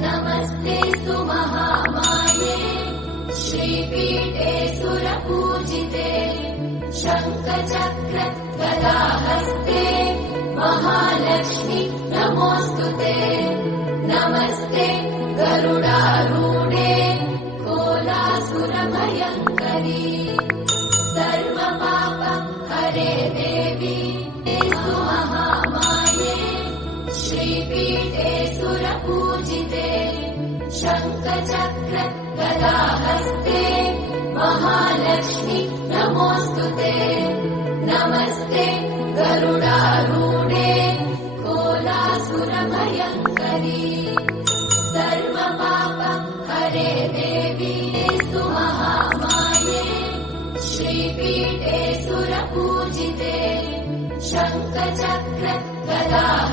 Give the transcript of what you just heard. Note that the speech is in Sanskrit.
नमस्तेऽस्तु महामाये श्रीपीठे सुरपूजिते शङ्खचक्र गदाहस्ते महालक्ष्मी नमोऽस्तुते नमस्ते गरुडारूढे कोलासुरभयङ्करी सर्वपाप हरे देवी स्तु महामाये श्रीपीठे सुरपूजिते शङ्खचक्र गदाहस्ते महालक्ष्मी नमोऽस्तुते नमस्ते गरुडारूढे कोलासुरभयङ्करी सर्वपाप हरे देवी स्तु महामाये श्रीपीठे सुरपूजिते शङ्खचक्र गदाहस्ते